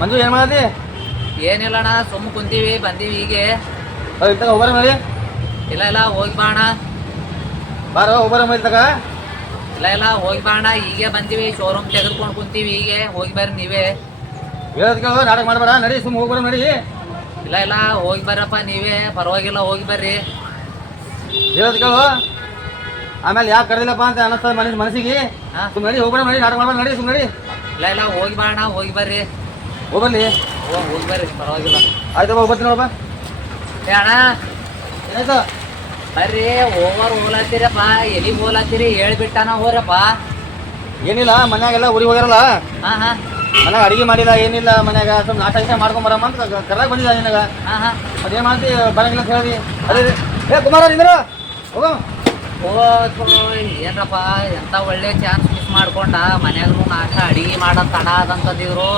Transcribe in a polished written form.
ಮಂಜು ಏನು ಮಾಡದಿ? ಏನಿಲ್ಲ ಅಣ್ಣ, ಸುಮ್ಮ ಕುಂತೀವಿ, ಬಂದೀವಿ ಹೀಗೆ. ಇತ್ತಾಗ ಹೋಗ್ಬಾರ ಮಾಡಿ. ಇಲ್ಲ ಹೋಗಿ ಬಾ ಅಣ್ಣ. ಬಾರ ಹೋಗ್ಬಾರ ಮಾಡಿ ತಗ. ಇಲ್ಲ ಹೋಗಿ ಬಾ ಅಣ್ಣ, ಹೀಗೆ ಬಂದೀವಿ, ಶೋರೂಮ್ ತೆಗೆದುಕೊಂಡು ಕುಂತೀವಿ, ಹೀಗೆ ಹೋಗಿ ಬರ್ರಿ ನೀವೇ. ಹೇಳೋದ್ ಕೇಳು, ನಾಟಕ ಮಾಡಬೇಡ, ನಡಿ ಸುಮ್ಮ ಹೋಗ್ಬಾರ ನಡಿ. ಇಲ್ಲ ಹೋಗಿ ಬರ್ರಪ್ಪ ನೀವೇ, ಪರವಾಗಿಲ್ಲ ಹೋಗಿ ಬರ್ರಿ. ಹೇಳೋದ್ ಕೇಳು, ಆಮೇಲೆ ಯಾಕೆ ಕರೆದಿಲ್ಲಪ್ಪ ಅಂತ ಅನ್ನಿಸ್ತದ ಮನಸ್ಸಿಗೆ. ಸುಮ್ಮನೆ ನಡಿ, ಹೋಗ್ಬೇಡ ನಡಿ, ನಾಟಕ ಮಾಡ್ಬೇಡ ನಡಿ, ಸುಮ್ಮನೆ ನಡಿ. ಇಲ್ಲ ಹೋಗಿ ಬಾ ಅಣ್ಣ, ಹೋಗಿ ಬರ್ರಿ. ಹೋಗ್ಬರ್ಲಿ. ಹೋಗಿ ಬರ್ರಿ, ಪರವಾಗಿಲ್ಲ. ಆಯ್ತಪ್ಪ, ಹೋಗ್ಬರ್ತೀನಿ ಹೋಗ್ಬಾ. ಅಣ್ಣ ಏನಾಯ್ತು? ಬರ್ರಿ, ಹೋಗ್ಲತ್ತೀರಪ್ಪ, ಎಲ್ಲಿಗೆ ಹೋಗ್ಲತ್ತೀರಿ ಹೇಳ್ಬಿಟ್ಟಾನ ಹೋರಪ್ಪ. ಏನಿಲ್ಲ, ಮನ್ಯಾಗೆಲ್ಲ ಊರಿಗೆ ಹೋಗ್ಯಾರಲ್ಲ. ಹಾ ಮನ್ಯಾಗ ಅಡಿಗೆ ಮಾಡಿಲ್ಲ, ಏನಿಲ್ಲ ಮನ್ಯಾಗ. ಸ್ವಲ್ಪ ನಾಷ್ಟ ಗೀಷ್ಟ ಮಾಡ್ಕೊಂಬರಮ್ಮ ಅಂತ ಕರ್ನಾಗ ಬಂದಿಲ್ಲ ನಿನಗ. ಅದೇನು ಮಾಡ್ತಿ, ಬರಂಗಿಲ್ಲ ಅಂತ ಹೇಳಿ. ಅದೇ ಕುಮಾರ ನಿಂದ್ರು ಹೋಗೋ. ಏನ್ರಪ್ಪ, ಎಂತ ಒಳ್ಳೆ ಚಾನ್ಸ್ ಮಿಸ್ ಮಾಡ್ಕೊಂಡ. ಮನ್ಯಾಗೂ ನಾಷ್ಟ ಅಡಿಗೆ ಮಾಡೋದು ತಡ ಅದಂತಂದಿದ್ರು.